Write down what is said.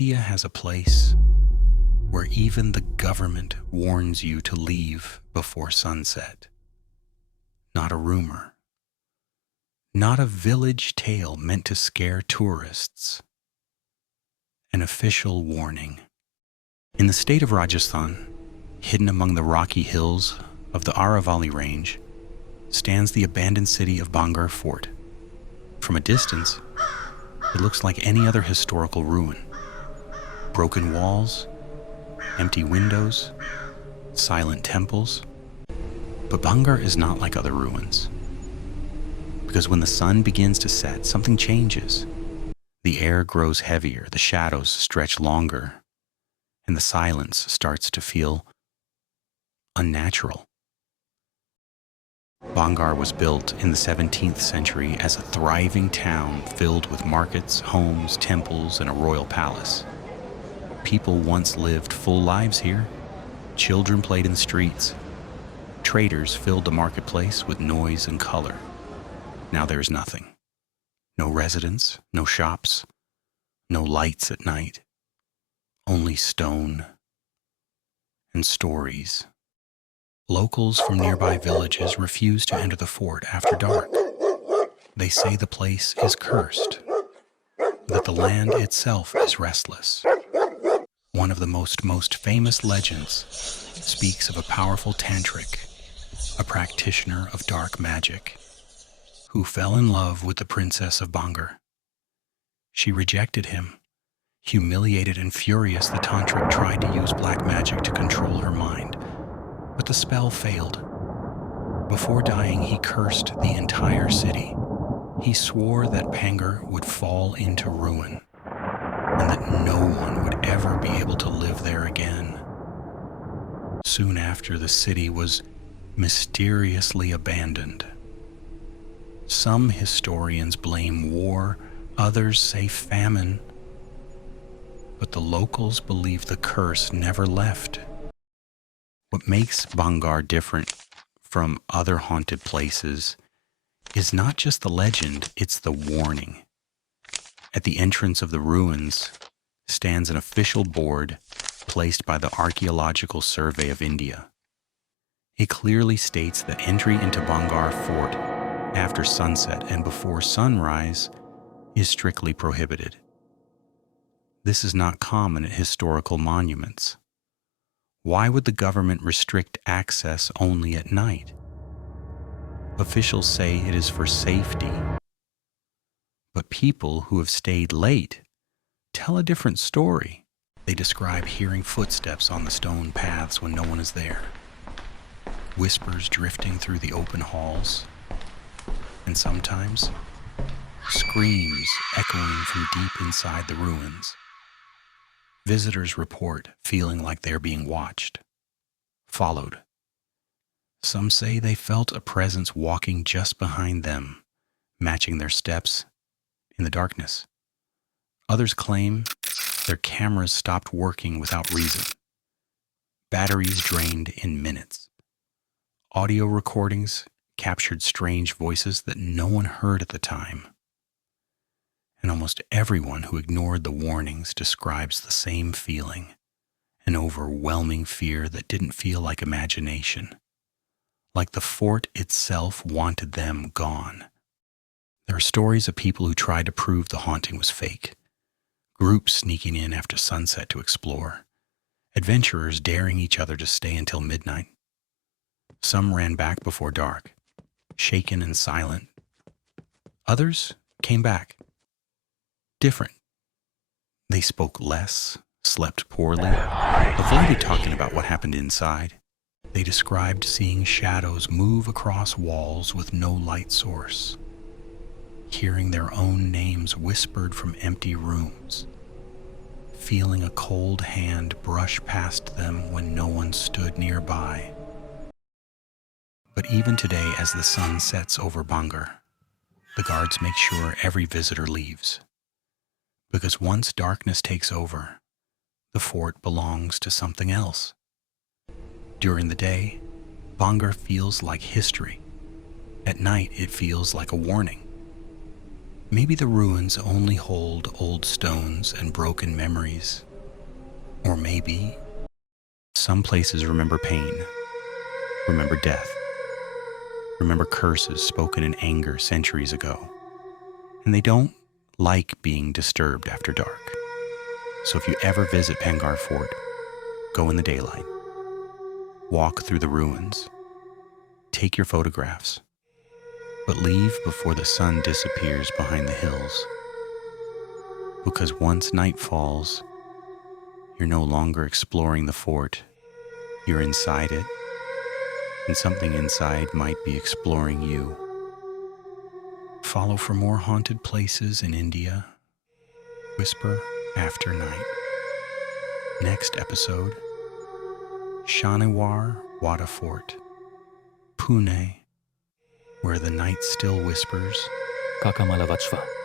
India has a place where even the government warns you to leave before sunset. Not a rumor, not a village tale meant to scare tourists. An official warning. In the state of Rajasthan, hidden among the rocky hills of the Aravalli range, stands the abandoned city of Bhangarh Fort. From a distance, it looks like any other historical ruin. Broken walls, empty windows, silent temples. But Bhangarh is not like other ruins. Because when the sun begins to set, something changes. The air grows heavier, the shadows stretch longer, and the silence starts to feel unnatural. Bhangarh was built in the 17th century as a thriving town filled with markets, homes, temples, and a royal palace. People once lived full lives here. Children played in the streets. Traders filled the marketplace with noise and color. Now there is nothing. No residents, no shops, no lights at night. Only stone and stories. Locals from nearby villages refuse to enter the fort after dark. They say the place is cursed, that the land itself is restless. One of the most famous legends speaks of a powerful tantrik, a practitioner of dark magic, who fell in love with the princess of Bhangarh. She rejected him. Humiliated and furious, the tantrik tried to use black magic to control her mind, but the spell failed. Before dying, he cursed the entire city. He swore that Bhangarh would fall into ruin, and that no one would ever be able to live there again. Soon after, the city was mysteriously abandoned. Some historians blame war, others say famine, but the locals believe the curse never left. What makes Bhangarh different from other haunted places is not just the legend, it's the warning. At the entrance of the ruins stands an official board placed by the Archaeological Survey of India. It clearly states that entry into Bhangarh Fort after sunset and before sunrise is strictly prohibited. This is not common at historical monuments. Why would the government restrict access only at night? Officials say it is for safety. But people who have stayed late tell a different story. They describe hearing footsteps on the stone paths when no one is there, whispers drifting through the open halls, and sometimes screams echoing from deep inside the ruins. Visitors report feeling like they're being watched, followed. Some say they felt a presence walking just behind them, matching their steps in the darkness. Others claim their cameras stopped working without reason. Batteries drained in minutes. Audio recordings captured strange voices that no one heard at the time. And almost everyone who ignored the warnings describes the same feeling, an overwhelming fear that didn't feel like imagination, like the fort itself wanted them gone. There are stories of people who tried to prove the haunting was fake, groups sneaking in after sunset to explore, adventurers daring each other to stay until midnight. Some ran back before dark, shaken and silent. Others came back, different. They spoke less, slept poorly, avoided talking about what happened inside. They described seeing shadows move across walls with no light source, hearing their own names whispered from empty rooms, feeling a cold hand brush past them when no one stood nearby. But even today, as the sun sets over Bhangarh, the guards make sure every visitor leaves. Because once darkness takes over, the fort belongs to something else. During the day, Bhangarh feels like history. At night, it feels like a warning. Maybe the ruins only hold old stones and broken memories. Or maybe some places remember pain, remember death, remember curses spoken in anger centuries ago. And they don't like being disturbed after dark. So if you ever visit Bhangarh Fort, go in the daylight, walk through the ruins, take your photographs, but leave before the sun disappears behind the hills. Because once night falls, you're no longer exploring the fort, you're inside it, and something inside might be exploring you. Follow for more haunted places in India. Whisper after night. Next episode, Shaniwar Wada Fort, Pune, where the night still whispers. Kakamala Vachva.